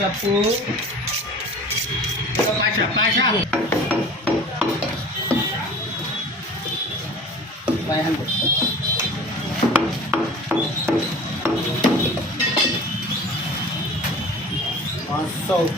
Rapu. Pasha, Pasha. 500. 500.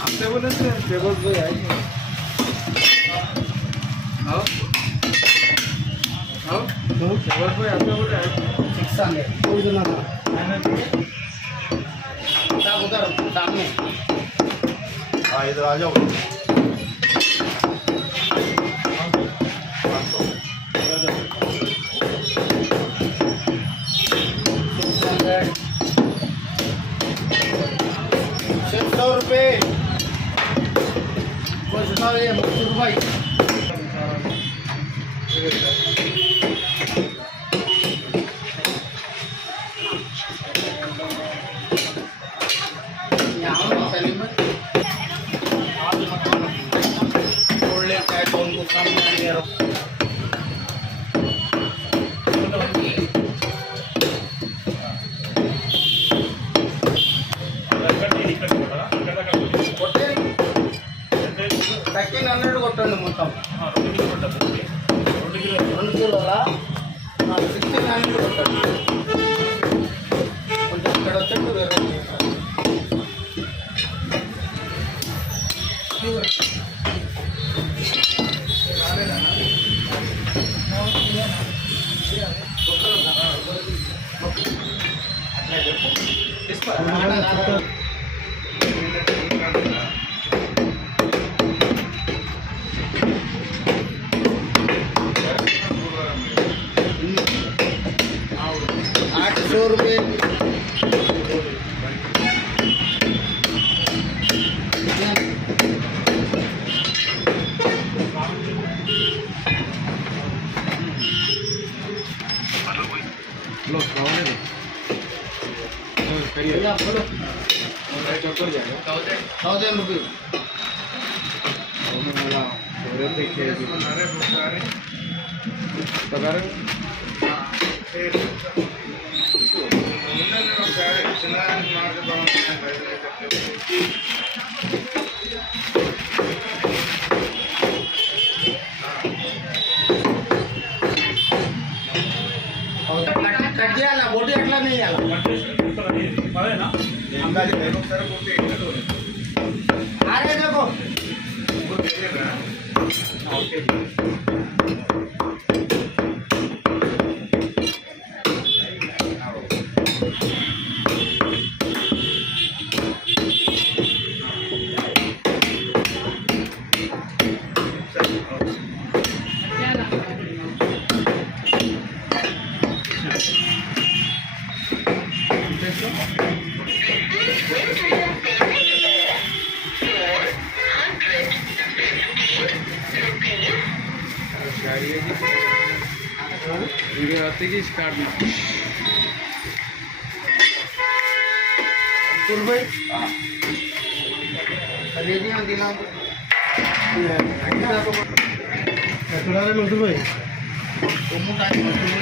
आपने बोले थे टेबल पे आएंगे। हाँ हाँ टेबल पे आपने बोले आएंगे 600 कोई जना था साहब उधर सामने हाँ इधर आ जाओ 600 रुपये बस ये मजदूर भाई కొట్టండి మొత్తం 2 కిలోల 1600 కొట్టండి కొంచెం ఇక్కడ వచ్చేట్టు వేరే ₹800 लो बोलो करिए आप बोलो चक्कर जाएगा 1000 रुपये मला औरत देखिए पगार कट చేయాలా బోటి అట్లా నేయాలా పడేనా అందాజ ఒకసారి బోటి ఆరే देखो ఓకే वीडियो आते कि स्टार्ट में भाई अरे जी हाँ दिला थोड़ा रे मजदूर भाई मुंडा मजदूर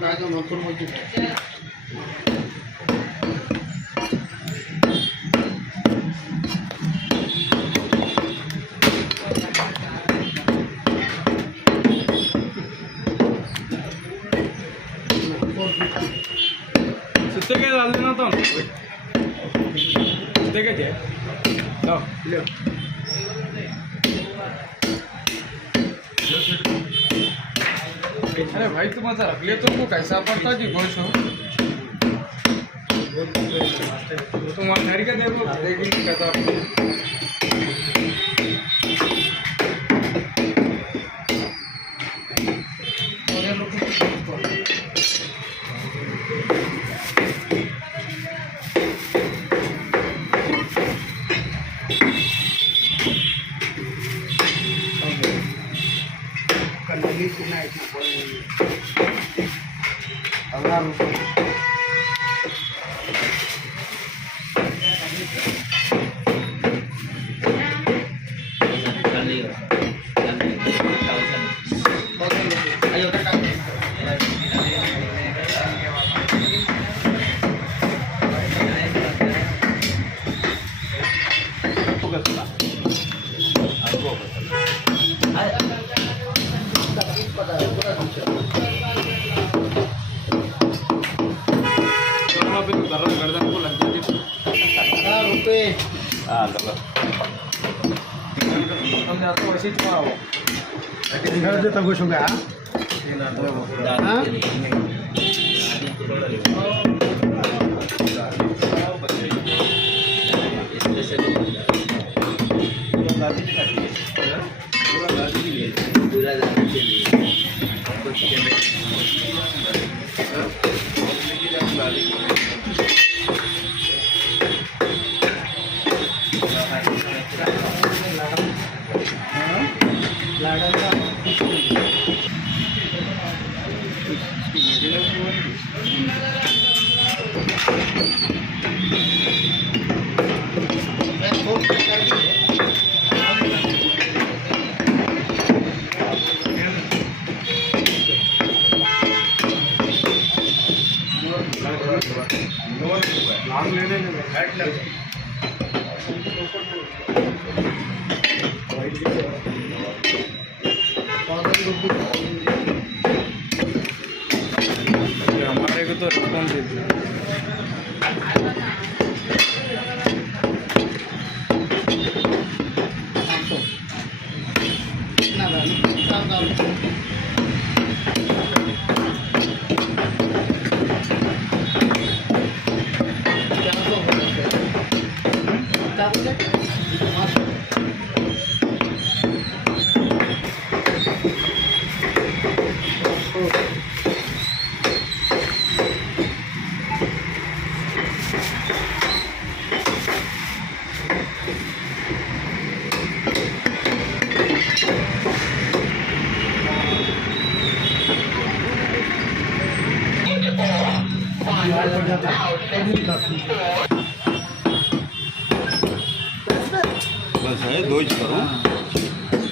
भाई तो मजदूर मजदूर सुते के डाल देना तो सुते के जाए लो ले अरे भाई तुम मजा रख लिया तुमको कैसा पड़ता जी गोश हो तुम घर के देखो देखेंगे कैसा घर देता कुछ हो गया हाँ हमारे को तो रिस्पॉन्स देती है। बस है दो ही करो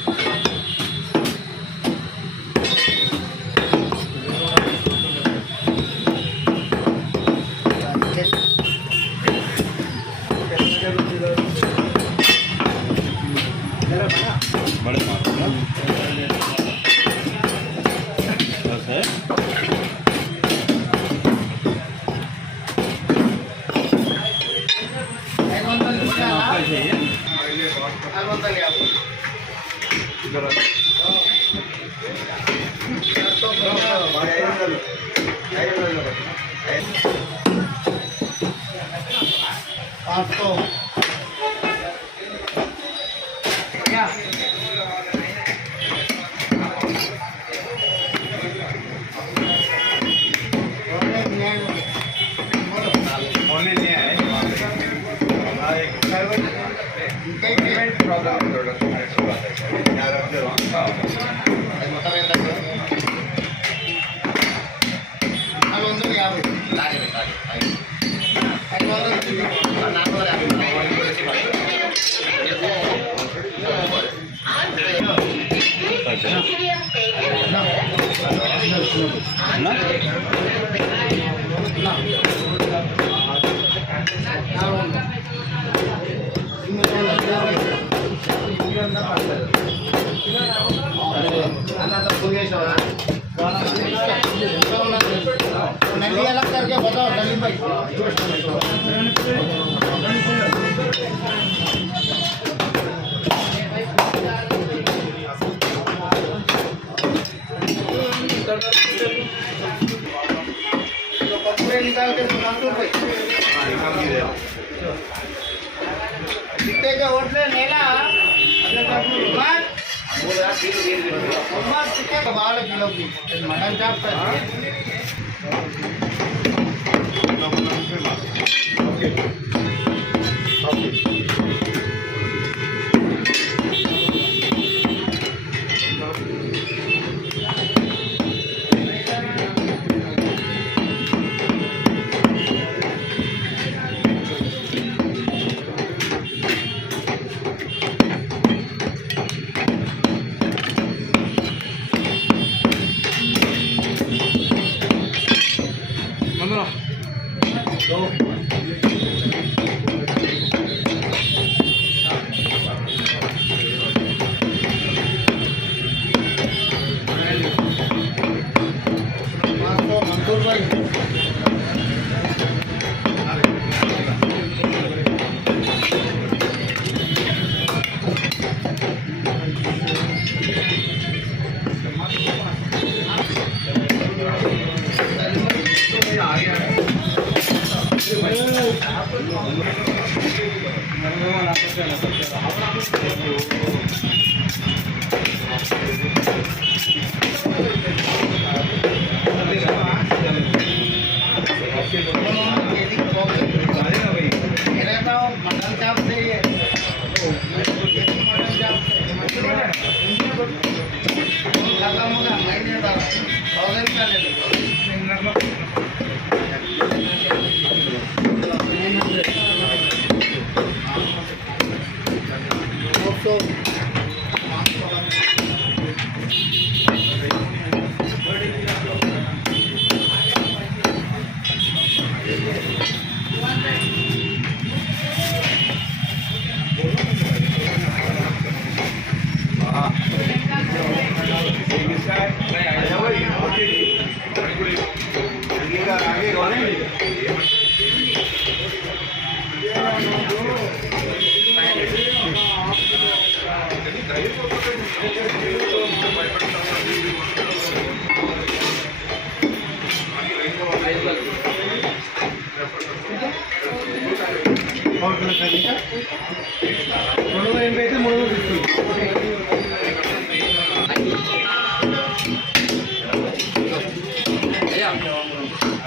बड़े मारो ना बस है नली अलग करके बताओ नली भाई तो कपड़े निकाल के सुनातो भाई कितने का होटल नेला बाल किलो की मटन चाप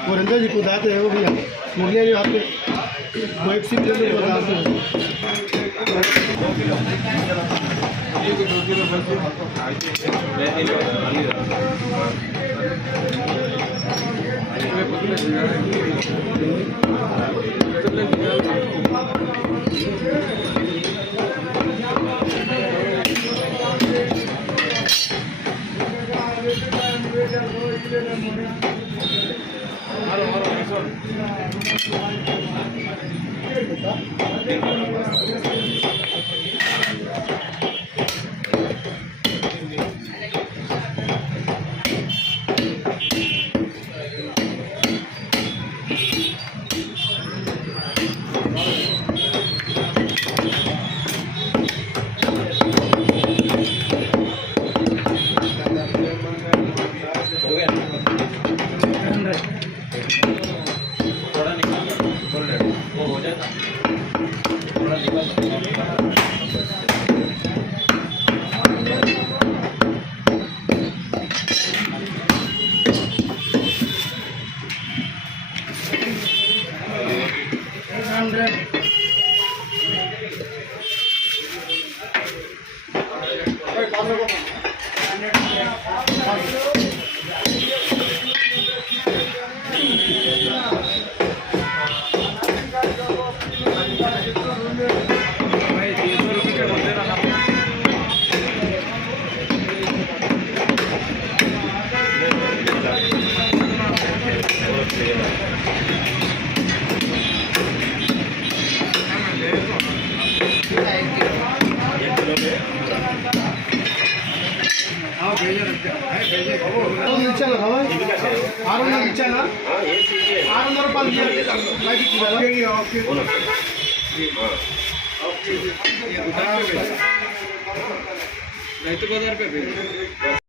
और अंदर जी कुदाते हैं वो भैया मुरलिया जी आपके वो एक सीट ले लो बताते हैं రైతు బజార్ पे